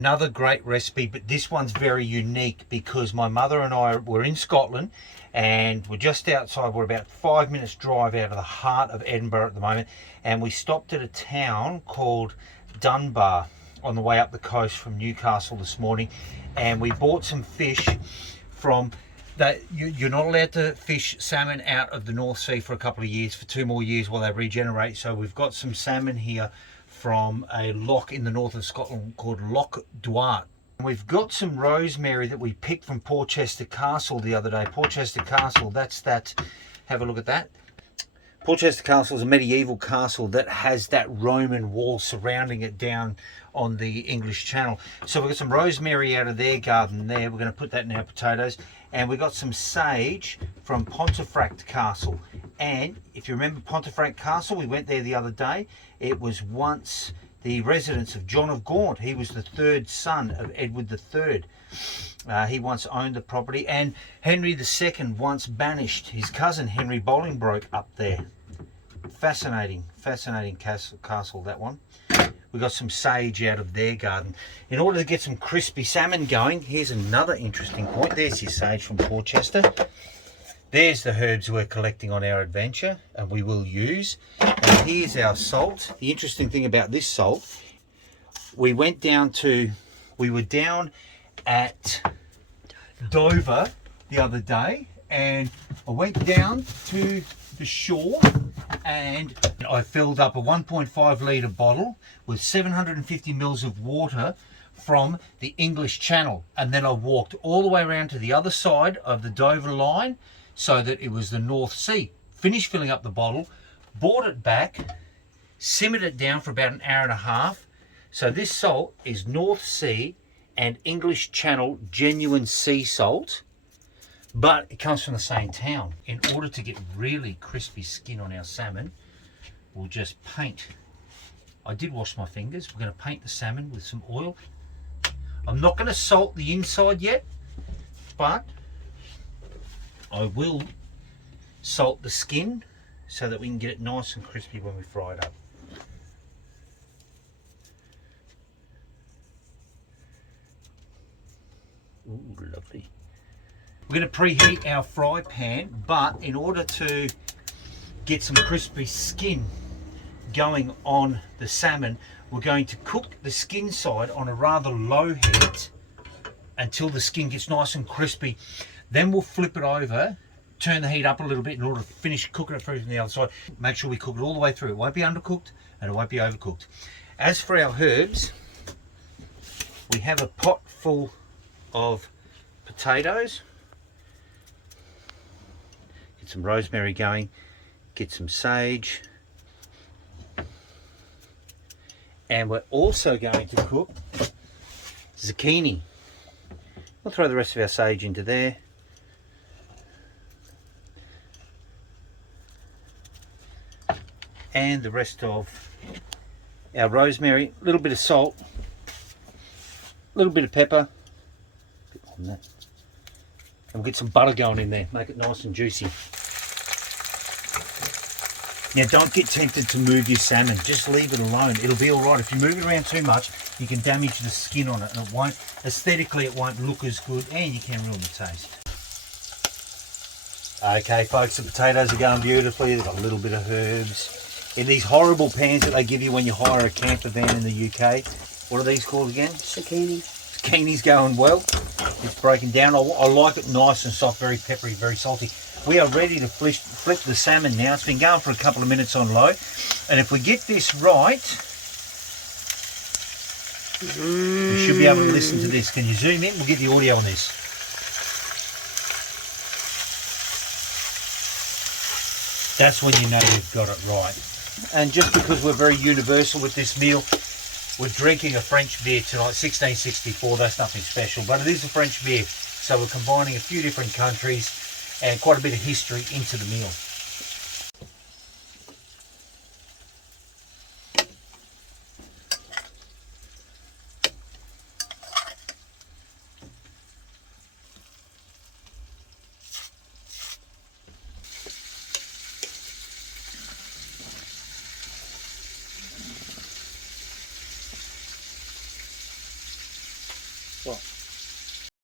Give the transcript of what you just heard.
Another great recipe, but this one's very unique because my mother and I were in Scotland and we're just outside. We're about 5 minutes drive out of the heart of Edinburgh at the moment, and we stopped at a town called Dunbar on the way up the coast from Newcastle this morning, and we bought some fish from that. You're not allowed to fish salmon out of the North Sea for a couple of years, for 2 more years while they regenerate. So we've got some salmon here from a loch in the north of Scotland called Loch Duart. We've got some rosemary that we picked from Porchester Castle the other day. Porchester Castle, that's that. Have a look at that. Porchester Castle is a medieval castle that has that Roman wall surrounding it down on the English Channel. So we've got some rosemary out of their garden there. We're going to put that in our potatoes. And we've got some sage from Pontefract Castle. And if you remember Pontefract Castle, we went there the other day. It was once the residence of John of Gaunt. He was the 3rd son of Edward III. He once owned the property, and Henry II once banished his cousin Henry Bolingbroke up there. Fascinating castle, that one. We got some sage out of their garden. In order to get some crispy salmon going, here's another interesting point. There's your sage from Porchester. There's the herbs we're collecting on our adventure and we will use. And here's our salt. The interesting thing about this salt, we were down at Dover the other day, and I went down to the shore and I filled up a 1.5 litre bottle with 750 mils of water from the English Channel, and then I walked all the way around to the other side of the Dover line so that it was the North Sea. Finished filling up the bottle, brought it back, simmered it down for about an hour and a half. So this salt is North Sea and English Channel genuine sea salt, but it comes from the same town. In order to get really crispy skin on our salmon, we'll just paint. I did wash my fingers. We're going to paint the salmon with some oil. I'm not going to salt the inside yet, but I will salt the skin so that we can get it nice and crispy when we fry it up. Ooh, lovely. We're going to preheat our fry pan, but in order to get some crispy skin going on the salmon, we're going to cook the skin side on a rather low heat until the skin gets nice and crispy. Then we'll flip it over, turn the heat up a little bit in order to finish cooking it through from the other side. Make sure we cook it all the way through. It won't be undercooked and it won't be overcooked. As for our herbs, we have a pot full of potatoes. Get some rosemary going, get some sage. And we're also going to cook zucchini. We'll throw the rest of our sage into there. And the rest of our rosemary, a little bit of salt, a little bit of pepper, a bit more than that. And we'll get some butter going in there, make it nice and juicy. Now don't get tempted to move your salmon, just leave it alone. It'll be all right. If you move it around too much, you can damage the skin on it and it won't, aesthetically it won't look as good, and you can ruin the taste. Okay folks, the potatoes are going beautifully. They've got a little bit of herbs. In these horrible pans that they give you when you hire a camper van in the UK. What are these called again? Zucchini. Zucchini's going well. It's breaking down. I like it nice and soft, very peppery, very salty. We are ready to flip the salmon now. It's been going for a couple of minutes on low. And if we get this right, we should be able to listen to this. Can you zoom in? We'll get the audio on this. That's when you know you've got it right. And just because we're very universal with this meal, we're drinking a French beer tonight, 1664. That's nothing special, but it is a French beer. So we're combining a few different countries and quite a bit of history into the meal. Well,